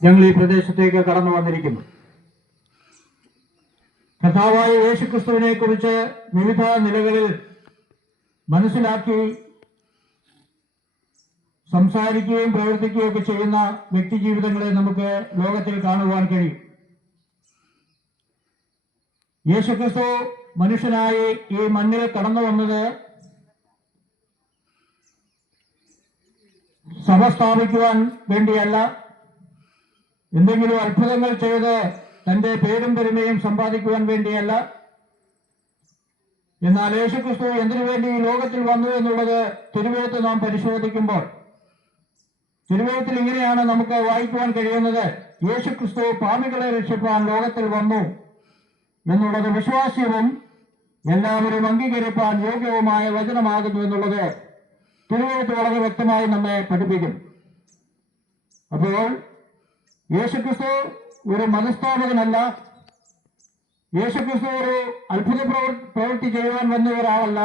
ഞങ്ങൾ ഈ പ്രദേശത്തേക്ക് കടന്നു വന്നിരിക്കുന്നു. കർത്താവായ യേശുക്രിസ്തുവിനെ കുറിച്ച് വിവിധ നിലകളിൽ മനസ്സിലാക്കി സംസാരിക്കുകയും പ്രവർത്തിക്കുകയും ഒക്കെ ചെയ്യുന്ന വ്യക്തി ജീവിതങ്ങളെ നമുക്ക് ലോകത്തിൽ കാണുവാൻ കഴിയും. യേശുക്രിസ്തു മനുഷ്യനായി ഈ മണ്ണിൽ കടന്നു വന്നത് സഭ സ്ഥാപിക്കുവാൻ വേണ്ടിയല്ല, എന്തെങ്കിലും അത്ഭുതങ്ങൾ ചെയ്ത് തന്റെ പേരും പെരുമയും സമ്പാദിക്കുവാൻ വേണ്ടിയല്ല. എന്നാൽ യേശുക്രിസ്തു എന്തിനു വേണ്ടി ഈ ലോകത്തിൽ വന്നു എന്നുള്ളത് തിരുവെഴുത്ത് നാം പരിശോധിക്കുമ്പോൾ തിരുവെഴുത്തിൽ ഇങ്ങനെയാണ് നമുക്ക് വായിക്കുവാൻ കഴിയുന്നത്: യേശുക്രിസ്തു പാപികളെ രക്ഷിപ്പാൻ ലോകത്തിൽ വന്നു എന്നുള്ളത് വിശ്വാസ്യവും എല്ലാവരും അംഗീകരിപ്പാൻ യോഗ്യവുമായ വചനമാകുന്നു എന്നുള്ളത് തിരുവെഴുത്ത് വളരെ വ്യക്തമായി നമ്മെ പഠിപ്പിക്കും. അപ്പോൾ യേശുക്രിസ്തു ഒരു മതസ്ഥാപകനല്ല, യേശുക്രിസ്തു ഒരു അത്ഭുത പ്രവൃത്തി ചെയ്യുവാൻ വന്ന ഒരാളല്ല,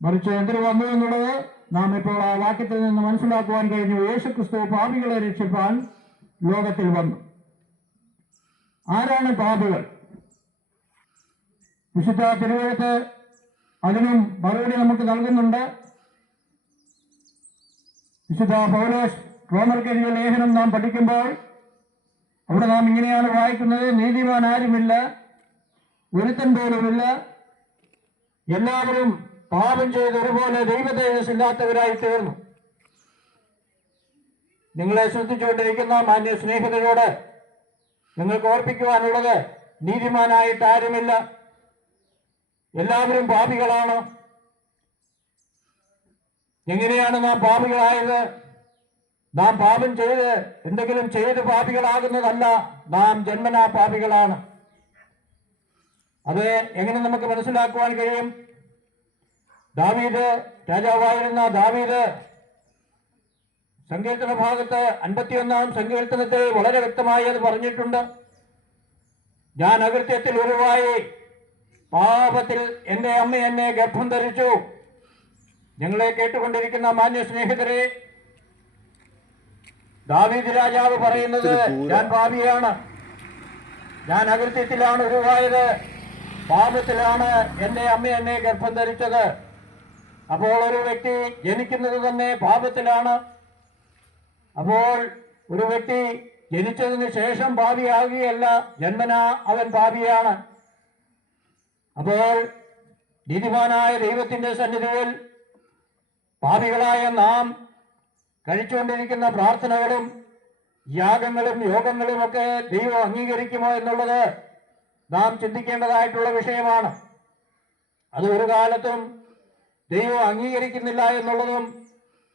മറിച്ച് എന്തിനു വന്നു എന്നുള്ളത് നാം ഇപ്പോൾ ആ വാക്യത്തിൽ നിന്ന് മനസ്സിലാക്കുവാൻ കഴിഞ്ഞു. യേശുക്രിസ്തു പാപികളെ രക്ഷിപ്പാൻ ലോകത്തിൽ വന്നു. ആരാണ് പാപികൾ? വിശുദ്ധ തിരുവെഴുത്ത് അതിനും മറുപടി നമുക്ക് നൽകുന്നുണ്ട്. വിശുദ്ധ പൗലോസ് റോമർക്കെതിരെ ലേഖനം നാം പഠിക്കുമ്പോൾ അവിടെ നാം ഇങ്ങനെയാണ് വായിക്കുന്നത്: നീതിമാൻ ആരുമില്ല, ഒരുത്തൻ പോലുമില്ല, എല്ലാവരും പാപം ചെയ്ത് ഒരുപോലെ ദൈവതേജസ്സില്ലാത്തവരായി തീർന്നു. നിങ്ങളെ ശ്രദ്ധിച്ചുകൊണ്ടിരിക്കുന്ന മാന്യ സ്നേഹിതരോട് നിങ്ങൾക്ക് ഓർപ്പിക്കുവാനുള്ളത്, നീതിമാനായിട്ട് ആരുമില്ല, എല്ലാവരും പാപികളാണ്. എങ്ങനെയാണ് നാം പാപികളായത്? നാം പാപം ചെയ്ത് എന്തെങ്കിലും ചെയ്ത് പാപികളാകുന്നതല്ല, നാം ജന്മനാ പാപികളാണ്. അത് എങ്ങനെ നമുക്ക് മനസ്സിലാക്കുവാൻ കഴിയും? ദാവീദ്, രാജാവായിരുന്ന ദാവീദ് സങ്കീർത്തന ഭാഗത്ത് 51-ാം സങ്കീർത്തനത്തിൽ വളരെ വ്യക്തമായി അത് പറഞ്ഞിട്ടുണ്ട്: ഞാൻ അകൃത്യത്തിൽ ഉരുവായി, പാപത്തിൽ എന്റെ അമ്മ എന്നെ ഗർഭം ധരിച്ചു. ഞങ്ങളെ കേട്ടുകൊണ്ടിരിക്കുന്ന മാന്യ സ്നേഹിതരെ, ദാവീദ് രാജാവ് പറയുന്നത്, ഞാൻ പാപിയാണ്, ഞാൻ അകൃത്യത്തിലാണ് ഉരുവായത്, പാപത്തിലാണ് എന്റെ അമ്മ എന്നെ ഗർഭം ധരിച്ചത്. അപ്പോൾ ഒരു വ്യക്തി ജനിക്കുന്നത് തന്നെ പാപത്തിലാണ്. അപ്പോൾ ഒരു വ്യക്തി ജനിച്ചതിന് ശേഷം പാപിയാകുകയല്ല, ജന്മനാ അവൻ പാപിയാണ്. അപ്പോൾ നീതിമാനായ ദൈവത്തിന്റെ സന്നിധിയിൽ പാപികളായ നാം കഴിച്ചുകൊണ്ടിരിക്കുന്ന പ്രാർത്ഥനകളും യാഗങ്ങളും യോഗങ്ങളും ഒക്കെ ദൈവം അംഗീകരിക്കുമോ എന്നുള്ളത് നാം ചിന്തിക്കേണ്ടതായിട്ടുള്ള വിഷയമാണ്. അത് ഒരു കാലത്തും ദൈവം അംഗീകരിക്കുന്നില്ല എന്നുള്ളതും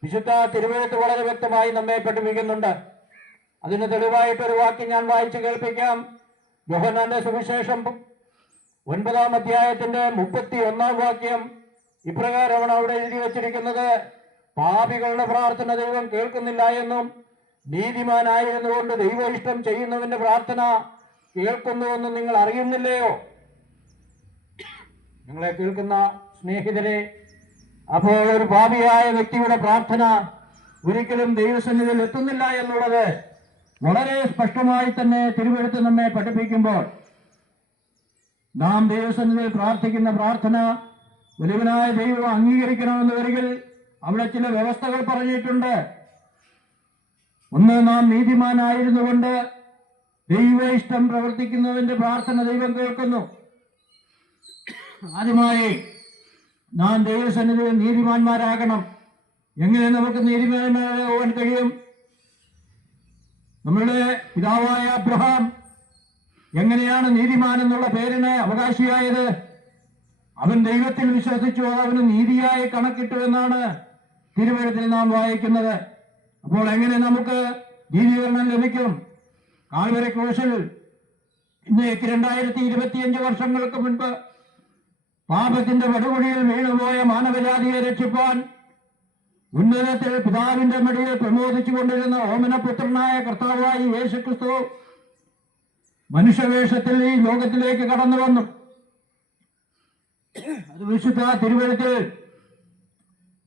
വിശുദ്ധ തിരുവെഴുത്ത് വളരെ വ്യക്തമായി നമ്മെ പഠിപ്പിക്കുന്നുണ്ട്. അതിന് തെളിവായിട്ടൊരു വാക്യം ഞാൻ വായിച്ചു കേൾപ്പിക്കാം. യോഹന്നാന്റെ സുവിശേഷം 9-ാം അധ്യായത്തിന്റെ 31-ാം വാക്യം ഇപ്രകാരമാണ് അവിടെ എഴുതി വച്ചിരിക്കുന്നത്: പാപികളുടെ പ്രാർത്ഥന ദൈവം കേൾക്കുന്നില്ല എന്നും നീതിമാനായിരുന്നുകൊണ്ട് ദൈവ ഇഷ്ടം ചെയ്യുന്നവന്റെ പ്രാർത്ഥന കേൾക്കുന്നുവെന്നും നിങ്ങൾ അറിയുന്നില്ലയോ? നിങ്ങളെ കേൾക്കുന്ന സ്നേഹിതരെ, അപ്പോൾ ഒരു പാപിയായ വ്യക്തിയുടെ പ്രാർത്ഥന ഒരിക്കലും ദൈവസന്നിധിയിൽ എത്തുന്നില്ല എന്നുള്ളത് വളരെ സ്പഷ്ടമായി തന്നെ തിരുവെഴുത്ത് നമ്മെ പഠിപ്പിക്കുമ്പോൾ നാം ദൈവസന്നിധിയിൽ പ്രാർത്ഥിക്കുന്ന പ്രാർത്ഥന വലിയവനായ ദൈവം അംഗീകരിക്കണമെന്ന് വരികിൽ അവിടെ ചില വ്യവസ്ഥകൾ പറഞ്ഞിട്ടുണ്ട്. ഒന്ന്, നാം നീതിമാനായിരുന്നുകൊണ്ട് ദൈവ ഇഷ്ടം പ്രവർത്തിക്കുന്നതിന്റെ പ്രാർത്ഥന ദൈവം കേൾക്കുന്നു. ആദ്യമായി നാം ദൈവസന്നിധിയിൽ നീതിമാന്മാരാകണം. എങ്ങനെ നമുക്ക് നീതിമാനാകാൻ കഴിയും? നമ്മളുടെ പിതാവായ അബ്രഹാം എങ്ങനെയാണ് നീതിമാൻ എന്നുള്ള പേരിന് അവകാശിയായത്? അവൻ ദൈവത്തിൽ വിശ്വസിച്ചു, അവന് നീതിയായി കണക്കിട്ടു എന്നാണ് തിരുവെഴുത്തിൽ നാം വായിക്കുന്നത്. അപ്പോൾ എങ്ങനെ നമുക്ക് നീതീകരണം ലഭിക്കും? കാൽവരി ക്രൂശിൽ ഇന്നേക്ക് 2025 വർഷങ്ങൾക്ക് മുൻപ് പാപത്തിന്റെ പടുകുഴിയിൽ വീണുപോയ മാനവജാതിയെ രക്ഷിപ്പാൻ ഉന്നതത്തിൽ പിതാവിന്റെ മടിയിൽ പ്രമോദിച്ചു കൊണ്ടിരുന്ന ഓമനപുത്രനായ കർത്താവായി യേശുക്രിസ്തു മനുഷ്യവേഷത്തിൽ ഈ ലോകത്തിലേക്ക് കടന്നു വന്നു. അത് വിശുദ്ധ തിരുവെഴുത്തിൽ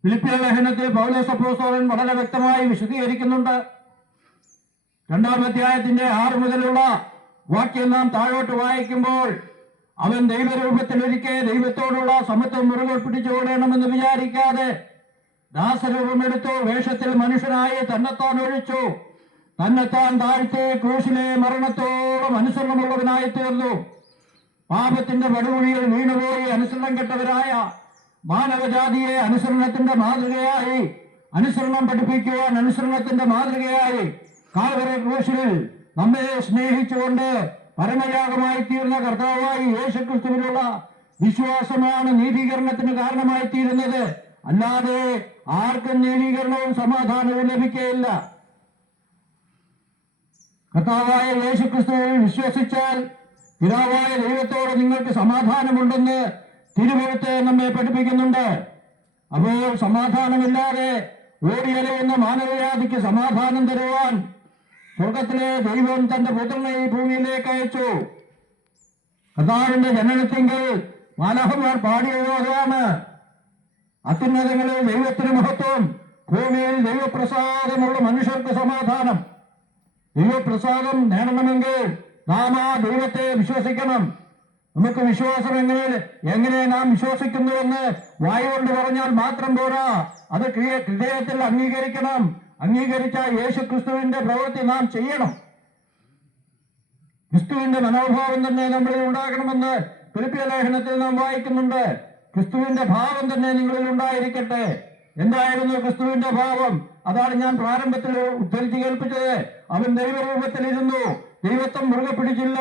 ഫിലിപ്പിയ ലേഖനത്തിൽ പൗലോസ് അപ്പോസ്തലൻ വളരെ വ്യക്തമായി വിശദീകരിക്കുന്നുണ്ട്. 2-ാം അധ്യായത്തിന്റെ 6 മുതലുള്ള വാക്യം നാം താഴോട്ട് വായിക്കുമ്പോൾ, അവൻ ദൈവരൂപത്തിലൊരിക്കെ ദൈവത്തോടുള്ള സമത്വം മുറുകെ പിടിച്ചുകൊള്ളണമെന്ന് വിചാരിക്കാതെ ദാസരൂപമെടുത്തു, വേഷത്തിൽ മനുഷ്യനായി തന്നെത്താൻ ഒഴിച്ചു, തന്നെത്താൻ താഴ്ത്തി ക്രൂശിലെ മരണത്തോളം അനുസരണമുള്ളവനായി തീർന്നു. പാപത്തിന്റെ പടുകുഴിയിൽ വീണുപോയി അനുസരണം കെട്ടവരായ മാനവജാതിയെ അനുസരണത്തിന്റെ മാതൃകയായി, അനുസരണം പഠിപ്പിക്കുവാൻ അനുസരണത്തിന്റെ മാതൃകയായി കാൽവരി ക്രൂശിൽ നമ്മെ സ്നേഹിച്ചുകൊണ്ട് പരമയാഗമായി തീർന്ന കർത്താവായി യേശുക്രിസ്തുവിലുള്ള വിശ്വാസമാണ് നീതീകരണത്തിന് കാരണമായി തീരുന്നത്. അല്ലാതെ ആർക്കും നീതീകരണവും സമാധാനവും ലഭിക്കുകയില്ല. കർത്താവായ യേശുക്രിസ്തുവിൽ വിശ്വസിച്ചാൽ പിതാവായ ദൈവത്തോട് നിങ്ങൾക്ക് സമാധാനമുണ്ടെന്ന് തിരുവെഴുത്ത് നമ്മെ പഠിപ്പിക്കുന്നുണ്ട്. അപ്പോൾ സമാധാനമില്ലാതെ ഓടിയലയുന്ന മാനവജാതിക്ക് സമാധാനം തരുവാൻ സ്വർഗത്തിലെ ദൈവം തന്റെ പുത്രനെ ഈ ഭൂമിയിലേക്ക് അയച്ചു. കർത്താവിന്റെ ജനനത്തിങ്കിൽ മാലാഖമാർ പാടിയത് അതാണ്: അത്യുന്നതങ്ങളിൽ ദൈവത്തിന് മഹത്വം, ഭൂമിയിൽ ദൈവപ്രസാദമുള്ള മനുഷ്യർക്ക് സമാധാനം. ദൈവപ്രസാദം നേടണമെങ്കിൽ നാം ആ ദൈവത്തെ വിശ്വസിക്കണം. നമുക്ക് വിശ്വാസം എങ്ങനെ നാം വിശ്വസിക്കുന്നുവെന്ന് വായുകൊണ്ട് പറഞ്ഞാൽ മാത്രം പോരാ, അത് ഹൃദയത്തിൽ അംഗീകരിക്കണം. അംഗീകരിച്ച യേശു ക്രിസ്തുവിന്റെ പ്രവൃത്തി നാം ചെയ്യണം. ക്രിസ്തുവിന്റെ മനോഭാവം തന്നെ നമ്മളിൽ ഉണ്ടാകണമെന്ന് ഫിലിപ്പിയ ലേഖനത്തിൽ നാം വായിക്കുന്നുണ്ട്. ക്രിസ്തുവിന്റെ ഭാവം തന്നെ നിങ്ങളിൽ ഉണ്ടായിരിക്കട്ടെ. എന്തായിരുന്നു ക്രിസ്തുവിന്റെ ഭാവം? അതാണ് ഞാൻ പ്രാരംഭത്തിൽ ഉദ്ധരിച്ച് കേൾപ്പിച്ചത്. അവൻ ദൈവരൂപത്തിലിരുന്നു, ദൈവത്വം മുറുകെ പിടിച്ചില്ല,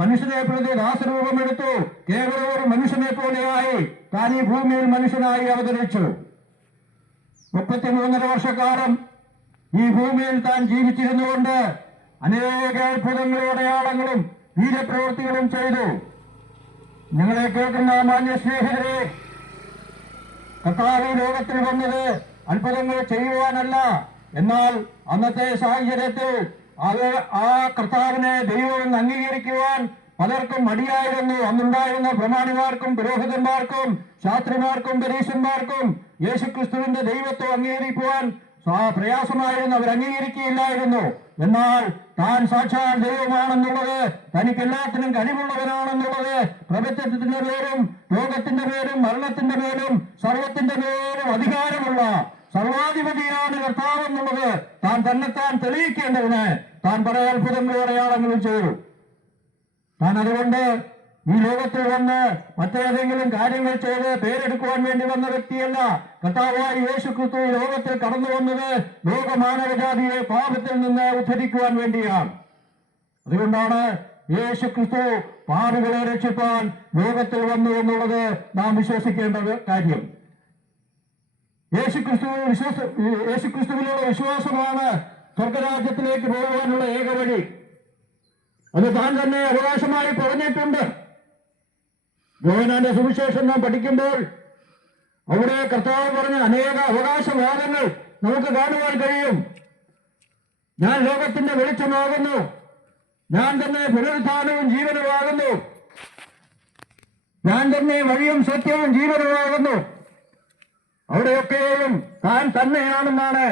മനുഷ്യനെ പ്രതി ദാസരൂപമെടുത്തു, കേവലം ഒരു മനുഷ്യനെ പോലെയായി താൻ ഈ ഭൂമിയിൽ മനുഷ്യനായി അവതരിച്ചു. 33.5 വർഷക്കാലം ഈ ഭൂമിയിൽ താൻ ജീവിച്ചിരുന്നുകൊണ്ട് അനേക അത്ഭുതങ്ങളും അടയാളങ്ങളും വീരപ്രവൃത്തികളും ചെയ്തു. ഞങ്ങളെ കേൾക്കുന്ന മാന്യ സ്നേഹിതരെ, കർത്താവ് ലോകത്തിൽ വന്നത് അത്ഭുതങ്ങൾ ചെയ്യുവാനല്ല. എന്നാൽ അന്നത്തെ സാഹചര്യത്തിൽ ആ കർത്താവിനെ ദൈവം അംഗീകരിക്കുവാൻ പലർക്കും മടിയായിരുന്നു. അന്നുണ്ടായിരുന്ന പ്രമാണിമാർക്കും പുരോഹിതന്മാർക്കും ശാസ്ത്രിമാർക്കും പരീശന്മാർക്കും യേശുക്രിസ്തുവിന്റെ ദൈവത്വം അംഗീകരിക്കുവാൻ പ്രയാസമായിരുന്നു. അവർ അംഗീകരിക്കുകയില്ലായിരുന്നു. എന്നാൽ താൻ സാക്ഷാൽ ദൈവമാണെന്നുള്ളത്, തനിക്ക് എല്ലാത്തിനും കഴിവുള്ളവനാണെന്നുള്ളത്, പ്രപഞ്ചത്തിന്റെ പേരും ലോകത്തിന്റെ പേരും മരണത്തിന്റെ പേരും സർവത്തിന്റെ പേരും അധികാരമുള്ള സർവാധിപതിയാണ് കർത്താവ് എന്നുള്ളത് താൻ തന്നെത്താൻ തെളിയിക്കേണ്ടതിന് താൻ പല അത്ഭുതങ്ങളും അടയാളങ്ങളും ചെയ്തു. താൻ അതുകൊണ്ട് ഈ ലോകത്തിൽ വന്ന് മറ്റേതെങ്കിലും കാര്യങ്ങൾ ചെയ്ത് പേരെടുക്കുവാൻ വേണ്ടി വന്ന വ്യക്തിയല്ല. കർത്താവായ യേശുക്രിസ്തു ലോകത്തിൽ കടന്നു വന്നത് ലോകമാനവജാതിയെ പാപത്തിൽ നിന്ന് ഉദ്ധരിക്കുവാൻ വേണ്ടിയാണ്. അതുകൊണ്ടാണ് യേശുക്രിസ്തു പാപികളെ രക്ഷിപ്പാൻ ലോകത്തിൽ വന്നു എന്നുള്ളത് നാം വിശ്വസിക്കേണ്ട കാര്യം. യേശുക്രിസ്തുവിലുള്ള വിശ്വാസമാണ് സ്വർഗരാജ്യത്തിലേക്ക് പോകുവാനുള്ള ഏക വഴി. അത് താൻ തന്നെ അവകാശമായി പറഞ്ഞിട്ടുണ്ട്. യോഹന്നാന്റെ സുവിശേഷം നാം പഠിക്കുമ്പോൾ അവിടെ കർത്താവ് പറഞ്ഞ അനേക അവകാശവാദങ്ങൾ നമുക്ക് കാണുവാൻ കഴിയും. ഞാൻ ലോകത്തിന്റെ വെളിച്ചമാകുന്നു, ഞാൻ തന്നെ പുനരുത്ഥാനവും ജീവനുമാകുന്നു, ഞാൻ തന്നെ വഴിയും സത്യവും ജീവനുമാകുന്നു. അവിടെയൊക്കെയും താൻ തന്നെയാണെന്നാണ്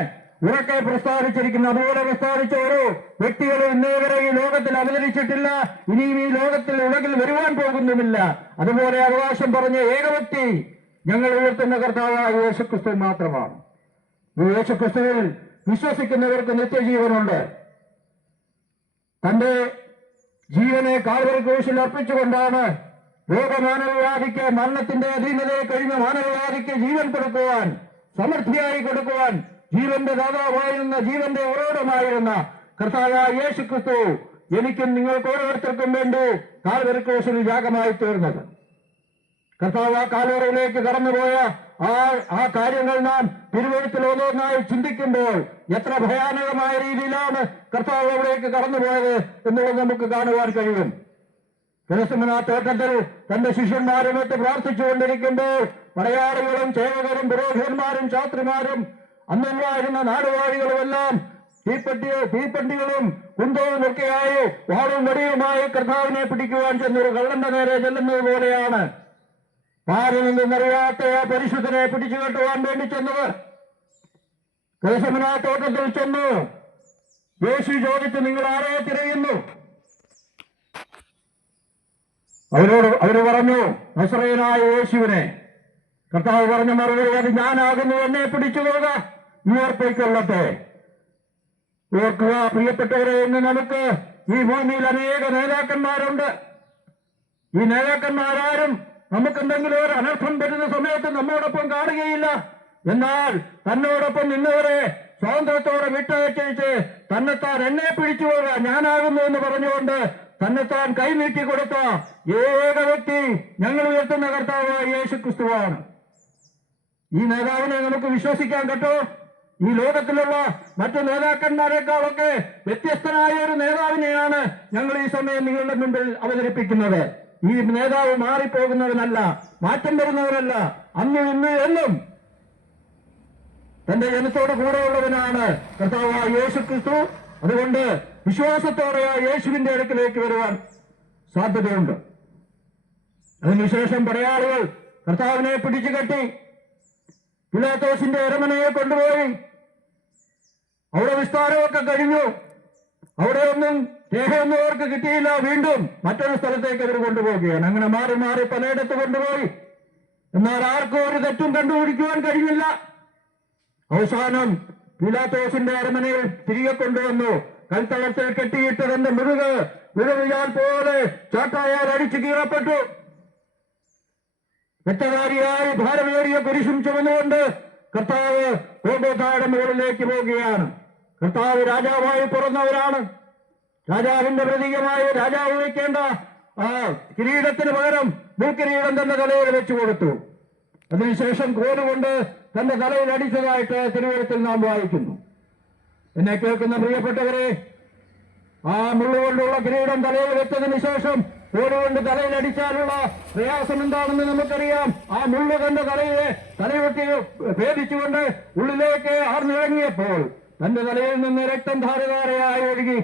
ഉറക്കെ പ്രസ്താവിച്ചിരിക്കുന്നത്. അതുപോലെ പ്രസ്താവിച്ച ഒരു വ്യക്തികളും ഇന്നേവരെ ഈ ലോകത്തിൽ അവതരിച്ചിട്ടില്ല, ഇനിയും ഈ ലോകത്തിൽ ഉലകിൽ വരുവാൻ പോകുന്നുമില്ല. അതുപോലെ അവകാശം പറഞ്ഞ ഏക വ്യക്തി ഞങ്ങൾ ഉയർത്തുന്ന കർത്താവായ യേശുക്രിസ്തു മാത്രമാണ്. ഈ യേശുക്രിസ്തുവിൽ വിശ്വസിക്കുന്നവർക്ക് നിത്യജീവനുണ്ട്. തന്റെ ജീവനെ കാൽവരി ക്രൂശിൽ അർപ്പിച്ചുകൊണ്ടാണ് ലോകമാനവജാതിക്ക്, മരണത്തിന്റെ അധീനതയെ കഴിഞ്ഞ മാനവജാതിക്ക് ജീവൻ കൊടുക്കുവാൻ, സമൃദ്ധിയായി കൊടുക്കുവാൻ, ജീവന്റെ ദാതാവായിരുന്ന, ജീവന്റെ ഉറവിടമായിരുന്ന കർത്താവായ യേശുക്രിസ്തു എനിക്കും നിങ്ങൾക്ക് ഓരോരുത്തർക്കും വേണ്ടി കാൽവരി ക്രൂശിൽ യാഗമായി തീർന്നത്. കർത്താവ് ആ കാൽവരിയിലേക്ക് കടന്നുപോയ ആ കാര്യങ്ങൾ നാം തിരുവെഴുത്തിൽ ഓരോന്നായി ചിന്തിക്കുമ്പോൾ എത്ര ഭയാനകമായ രീതിയിലാണ് കർത്താവ് അവിടേക്ക് കടന്നുപോയത് എന്നുള്ളത് നമുക്ക് കാണുവാൻ കഴിയും. ഗെത്സമനെ തോട്ടത്തിൽ തന്റെ ശിഷ്യന്മാരുമൊത്ത് പ്രാർത്ഥിച്ചുകൊണ്ടിരിക്കുമ്പോൾ പടയാളികളും സേവകരും പുരോഹിതന്മാരും ശാസ്ത്രിമാരും അന്നുണ്ടായിരുന്ന നാടുവാഴികളുമെല്ലാം തീപ്പട്ടികളും കുന്തവും ഒക്കെയായി വാളും വടിയുമായി കർത്താവിനെ പിടിക്കുവാൻ ചെന്നൊരു കള്ളന്റെ നേരെ ചെല്ലുന്നത് പോലെയാണ് പാരിൽ നിന്നറിയാത്ത പരിശുദ്ധനെ പിടിച്ചു കെട്ടുവാൻ വേണ്ടി ചെന്നത്. ഗെത്സമനെ തോട്ടത്തിൽ ചെന്നു യേശു ചോദിച്ചു, നിങ്ങൾ ആരെ തിരയുന്നു? അവര് പറഞ്ഞു, നസറേയനായ യേശുവിനെ. കർത്താവ് പറഞ്ഞ മറുപടി, അത് ഞാനാകുന്നു, എന്നെ പിടിച്ചുപോക, ഇവർ പൊയ്ക്കൊള്ളട്ടെ. ഓർക്കുക പ്രിയപ്പെട്ടവരെ, ഇന്ന് നമുക്ക് ഈ ഭൂമിയിൽ അനേക നേതാക്കന്മാരുണ്ട്. ഈ നേതാക്കന്മാരാരും നമുക്കെന്തെങ്കിലും ഒരു അനർത്ഥം വരുന്ന സമയത്ത് നമ്മോടൊപ്പം കാണുകയില്ല. എന്നാൽ തന്നോടൊപ്പം നിന്നവരെ സ്വാതന്ത്ര്യത്തോടെ വിട്ടയച്ച് തന്നെത്താൻ എന്നെ പിടിച്ചുപോക, ഞാനാകുന്നു എന്ന് പറഞ്ഞുകൊണ്ട് തന്നെത്താൻ കൈനീട്ടി കൊടുത്ത ഏക വ്യക്തി ഞങ്ങൾ ഉയർത്തുന്ന കർത്താവായ യേശു ക്രിസ്തുവാണ്. ഈ നേതാവിനെ നമുക്ക് വിശ്വസിക്കാൻ കേട്ടോ. ഈ ലോകത്തിലുള്ള മറ്റു നേതാക്കന്മാരെക്കാളൊക്കെ വ്യത്യസ്തനായ ഒരു നേതാവിനെയാണ് ഞങ്ങൾ ഈ സമയം നിങ്ങളുടെ മുമ്പിൽ അവതരിപ്പിക്കുന്നത്. ഈ നേതാവ് മാറിപ്പോകുന്നവനല്ല, മാറ്റം വരുന്നവരല്ല, അന്നും ഇന്ന് എന്നും തന്റെ ജനത്തോട് കൂടെയുള്ളവനാണ് കർത്താവായ യേശു ക്രിസ്തു. അതുകൊണ്ട് വിശ്വാസത്തോടെ ആ യേശുവിന്റെ അടുക്കിലേക്ക് വരുവാൻ സാധ്യതയുണ്ട്. അതിനുശേഷം പടയാളികൾ കർത്താവിനെ പിടിച്ചു കെട്ടി പിലാത്തോസിന്റെ അരമനയെ കൊണ്ടുപോയി. അവിടെ വിസ്താരമൊക്കെ കഴിഞ്ഞു. അവിടെ ഒന്നും രേഖയൊന്നും അവർക്ക് കിട്ടിയില്ല. വീണ്ടും മറ്റൊരു സ്ഥലത്തേക്ക് അവർ കൊണ്ടുപോവുകയാണ്. അങ്ങനെ മാറി മാറി പലയിടത്ത് കൊണ്ടുപോയി. എന്നാൽ ആർക്കും ഒരു തെറ്റും കണ്ടുപിടിക്കുവാൻ കഴിഞ്ഞില്ല. അവസാനം പിലാത്തോസിന്റെ അരമനയിൽ തിരികെ കൊണ്ടുവന്നു. കൽത്തളത്തിൽ കെട്ടിയിട്ട് തന്റെ മുഴുവയാൽ പോലെ ചാട്ടായാൽ അടിച്ചു കീറപ്പെട്ടു. രക്തധാരിയായി ഭാരമേറിയ കുരിശും ചുമന്നുകൊണ്ട് കർത്താവ് ഗോൽഗോഥായുടെ മുകളിലേക്ക് പോവുകയാണ്. കർത്താവ് രാജാവായി പിറന്നവരാണ്. രാജാവിന്റെ പ്രതീകമായി രാജാവ് വയ്ക്കേണ്ട ആ കിരീടത്തിന് പകരം മുൾക്കിരീടം തന്റെ തലയിൽ വെച്ചു കൊടുത്തു. അതിനുശേഷം കോലുകൊണ്ട് തന്റെ തലയിൽ അടിച്ചതായിട്ട് തിരുവഴുത്തിൽ നാം വായിക്കുന്നു. എന്നെ കേൾക്കുന്ന പ്രിയപ്പെട്ടവരെ, ആ മുള്ളുകൊണ്ടുള്ള കിരീടം തലയിൽ വെച്ചതിന് ശേഷം കോലുകൊണ്ട് തലയിൽ അടിച്ചാലുള്ള പ്രയാസം എന്താണെന്ന് നമുക്കറിയാം. ആ മുള്ളു തന്റെ തലയൊട്ടി ഭേദിച്ചുകൊണ്ട് ഉള്ളിലേക്ക് ആർന്നിറങ്ങിയപ്പോൾ തന്റെ തലയിൽ നിന്ന് രക്തം ധാരധാരയായി ഒഴുകി.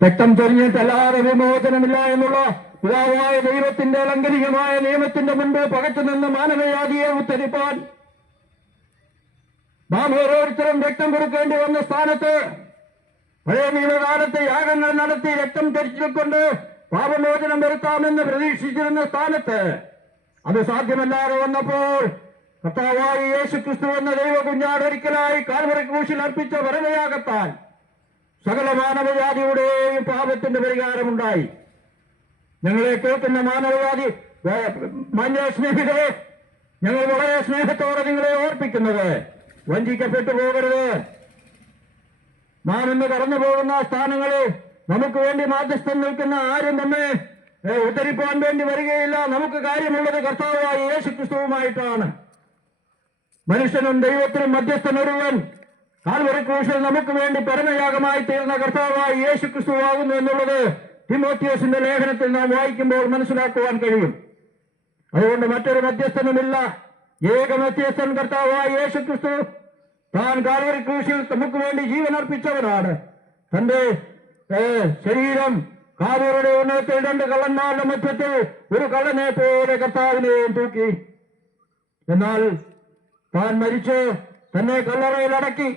രക്തം ചൊരിഞ്ഞിട്ടല്ലാതെ വിമോചനമില്ല എന്നുള്ള പിതാവായ ദൈവത്തിന്റെ ലംഘനീയമായ നിയമത്തിന്റെ മുൻപ് പകച്ചു നിന്ന് മാനവജാതിയെ ഉദ്ധരിപ്പാൻ നാം ഓരോരുത്തരും രക്തം കൊടുക്കേണ്ടി വന്ന സ്ഥാനത്ത്, പഴയ നിയമകാലത്ത് യാഗങ്ങൾ നടത്തി രക്തം ചൊരിച്ചുകൊണ്ട് പാപമോചനം വരുത്താമെന്ന് പ്രതീക്ഷിച്ചിരുന്ന സ്ഥാനത്ത് അത് സാധ്യമല്ലാതെ വന്നപ്പോൾ കർത്താവായ യേശു ക്രിസ്തു എന്ന ദൈവ കുഞ്ഞാടൊരിക്കലായി കാൽവറി ക്രൂശിൽ അർപ്പിച്ച വരമയാകത്താൽ സകല മാനവജാതിയുടെയും പാപത്തിന്റെ പരിഹാരമുണ്ടായി. ഞങ്ങളെ കേൾക്കുന്ന മാനവജാതി മാന്യ സ്നേഹിതരെ, ഞങ്ങൾ വളരെ സ്നേഹത്തോടെ നിങ്ങളെ ഓർപ്പിക്കുന്നത്, വഞ്ചിക്കപ്പെട്ടു പോകരുത്. നാം ഇന്ന് കടന്നു പോകുന്ന സ്ഥാനങ്ങളിൽ നമുക്ക് വേണ്ടി മാധ്യസ്ഥം നിൽക്കുന്ന ആരും നമ്മെ ഉദ്ധരിപ്പാൻ വേണ്ടി വരികയില്ല. നമുക്ക് കാര്യമുള്ളത് കർത്താവായ യേശു ക്രിസ്തുവുമായിട്ടാണ്. മനുഷ്യനും ദൈവത്തിനും മധ്യസ്ഥനൊരുവൻ കാൽവറി ക്രൂശിൽ നമുക്ക് വേണ്ടി പരമയാഗമായി തീർന്ന കർത്താവായ യേശു ക്രിസ്തുവാകുന്നു എന്നുള്ളത് തിമോത്തിയോസിന്റെ ലേഖനത്തിൽ നാം വായിക്കുമ്പോൾ മനസ്സിലാക്കുവാൻ കഴിയും. അതുകൊണ്ട് മറ്റൊരു മധ്യസ്ഥനുമില്ല. ഏക മധ്യസ്ഥൻ കർത്താവായ യേശു ക്രിസ്തു. താൻ കാൽവറി ക്രൂശിൽ നമുക്ക് വേണ്ടി ജീവൻ അർപ്പിച്ചവനാണ്. തന്റെ ശരീരം കാവൂരുടെ ഉന്നതത്തിൽ രണ്ട് കള്ളന്മാരുടെ മധ്യത്തിൽ ഒരു കള്ളനെ പോലെ കർത്താവിനെയും തൂക്കി. എന്നാൽ താൻ മരിച്ച് തന്നെ കല്ലറയിൽ അടക്കി.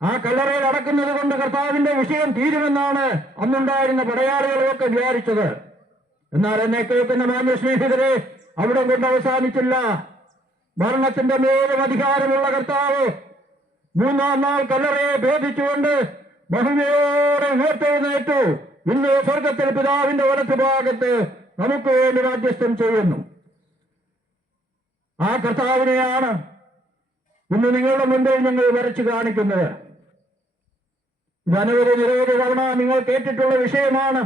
ആ കല്ലറയിൽ അടക്കുന്നത് കൊണ്ട് കർത്താവിന്റെ വിഷയം തീരുമെന്നാണ് അന്നുണ്ടായിരുന്ന പടയാളികളൊക്കെ വിചാരിച്ചത്. എന്നാൽ എന്നെ കേൾക്കുന്ന മാന്യ സ്നേഹിതരെ, അവിടെ കൊണ്ട് അവസാനിച്ചില്ല. മരണത്തിന്റെ മേലും അധികാരമുള്ള കർത്താവ് മൂന്നാം നാൾ കല്ലറയെ ഭേദിച്ചുകൊണ്ട് മഹിമയോടെ ഉയർത്തെഴുന്നേറ്റു. ഇന്ന് സ്വർഗത്തിൽ പിതാവിന്റെ വലത്തുഭാഗത്ത് നമുക്ക് വേണ്ടി മാധ്യസ്ഥം ചെയ്യുന്നു. ആ കർത്താവിനെയാണ് ഇന്ന് നിങ്ങളുടെ മുൻപിൽ ഞങ്ങൾ വരച്ചു കാണിക്കുന്നത്. ഇത് നിരവധി തവണ നിങ്ങൾ കേട്ടിട്ടുള്ള വിഷയമാണ്.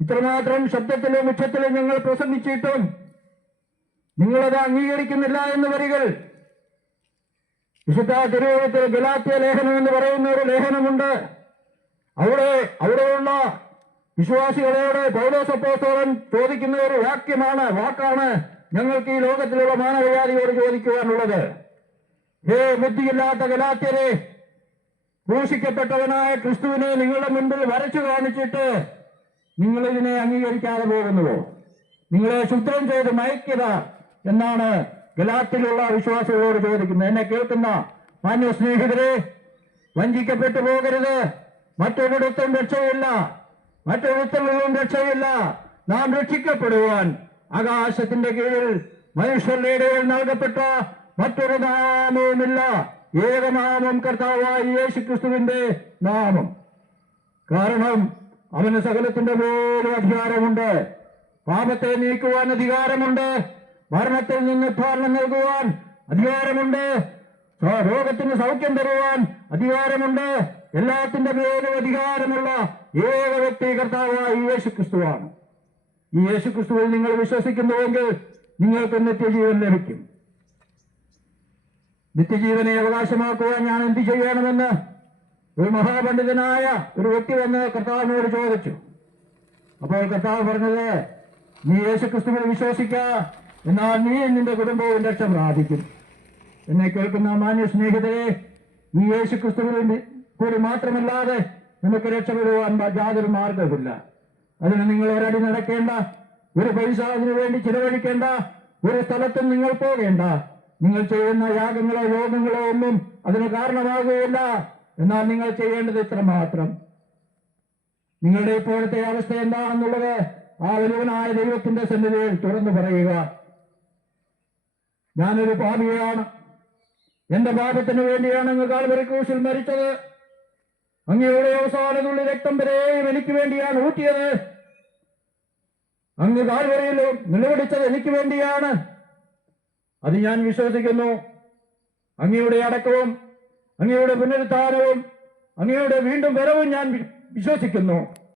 ഇത്രമാത്രം ശബ്ദത്തിലും ഉച്ചത്തിലും ഞങ്ങൾ പ്രസംഗിച്ചിട്ടും നിങ്ങളത് അംഗീകരിക്കുന്നില്ല എന്ന് വരികൾ. വിശുദ്ധ തിരുവഴുത്തിൽ ഗലാത്യ ലേഖനം എന്ന് പറയുന്ന ഒരു ലേഖനമുണ്ട്. അവിടെയുള്ള വിശ്വാസികളോട് പൗലോസ് അപ്പോസ്തലൻ ചോദിക്കുന്ന ഒരു വാക്കാണ് ഞങ്ങൾക്ക് ഈ ലോകത്തിലുള്ള മാനവജാതിയോട് ചോദിക്കുവാനുള്ളത്. ഹേ ബുദ്ധിയില്ലാത്ത ഗലാത്യരെ, ക്രൂശിക്കപ്പെട്ടവനായ ക്രിസ്തുവിനെ നിങ്ങളുടെ മുൻപിൽ വരച്ചു കാണിച്ചിട്ട് നിങ്ങൾ ഇതിനെ അംഗീകരിക്കാതെ പോകുന്നുവോ? നിങ്ങളെ ശുദ്ധം ചെയ്ത് മയക്കുക എന്നാണ് ഗലാത്തിലുള്ള വിശ്വാസികളോട് ചോദിക്കുന്നു. എന്നെ കേൾക്കുന്ന മാന്യ സ്നേഹിതരെ, വഞ്ചിക്കപ്പെട്ടു പോകരുത്. മറ്റൊരിടത്തും രക്ഷയില്ല, മറ്റൊരിടത്തും രക്ഷയില്ല. നാം രക്ഷിക്കപ്പെടുവാൻ ആകാശത്തിന്റെ കീഴിൽ മനുഷ്യരുടെ ഇടയിൽ നൽകപ്പെട്ട മറ്റൊരു നാമവുമില്ല. ഏകനാമം കർത്താവായ യേശുക്രിസ്തുവിന്റെ നാമം. കാരണം അവന് സകലത്തിന്റെ പോലും അധികാരമുണ്ട്. പാപത്തെ നീക്കുവാൻ അധികാരമുണ്ട്. മരണത്തിൽ നിന്ന് ഉദ്ധാരണം നൽകുവാൻ അധികാരമുണ്ട്. രോഗത്തിന് സൗഖ്യം തരുവാൻ അധികാരമുണ്ട്. എല്ലാത്തിന്റെ പേരും അധികാരമുള്ള ഏക വ്യക്തി കർത്താവായ യേശുക്രിസ്തുവാണ്. ഈ യേശുക്രിസ്തുവിൽ നിങ്ങൾ വിശ്വസിക്കുന്നുവെങ്കിൽ നിങ്ങൾക്ക് നിത്യജീവൻ ലഭിക്കും. നിത്യജീവനെ അവകാശമാക്കുവാൻ ഞാൻ എന്ത് ചെയ്യണമെന്ന് ഒരു മഹാപണ്ഡിതനായ ഒരു വ്യക്തി വന്ന് കർത്താവിനോട് ചോദിച്ചു. അപ്പോൾ കർത്താവ് പറഞ്ഞത്, നീ യേശുക്രിസ്തുവിൽ വിശ്വസിക്ക, എന്നാൽ നീ നിന്റെ കുടുംബവും രക്ഷ പ്രാപിക്കും. എന്നെ കേൾക്കുന്ന മാന്യ സ്നേഹിതരെ, ഈ യേശുക്രിസ്തുവിൽ കൂടി മാത്രമല്ലാതെ നമുക്ക് രക്ഷപ്പെടുവാൻ യാതൊരു മാർഗവുമില്ല. അതിന് നിങ്ങൾ ഒരടി നടക്കേണ്ട, ഒരു പൈസ അതിനു വേണ്ടി ചിലവഴിക്കേണ്ട, ഒരു സ്ഥലത്തും നിങ്ങൾ പോകേണ്ട. നിങ്ങൾ ചെയ്യുന്ന യാഗങ്ങളോ യോഗങ്ങളോ ഒന്നും അതിന് കാരണമാകുകയില്ല. എന്നാൽ നിങ്ങൾ ചെയ്യേണ്ടത് ഇത്ര മാത്രം. നിങ്ങളുടെ ഇപ്പോഴത്തെ അവസ്ഥ എന്താണെന്നുള്ളത് ആ വലിയവനായ ദൈവത്തിന്റെ സന്നിധിയിൽ തുറന്നു പറയുക. ഞാനൊരു പാപിയാണ്. എന്റെ പാപത്തിന് വേണ്ടിയാണ് അങ്ങ് കാൽവരി ക്രൂശിൽ മരിച്ചത്. അങ്ങയുടെ അവസാനത്തുള്ളി രക്തം വരെയും എനിക്ക് വേണ്ടിയാണ് ഊറ്റിയത്. അങ്ങ് കാൽവരിയിൽ നിലവിളിച്ചത് എനിക്ക് വേണ്ടിയാണ്. അത് ഞാൻ വിശ്വസിക്കുന്നു. അങ്ങയുടെ അടക്കവും അങ്ങയുടെ പുനരുദ്ധാനവും അങ്ങയുടെ വീണ്ടും വരവും ഞാൻ വിശ്വസിക്കുന്നു.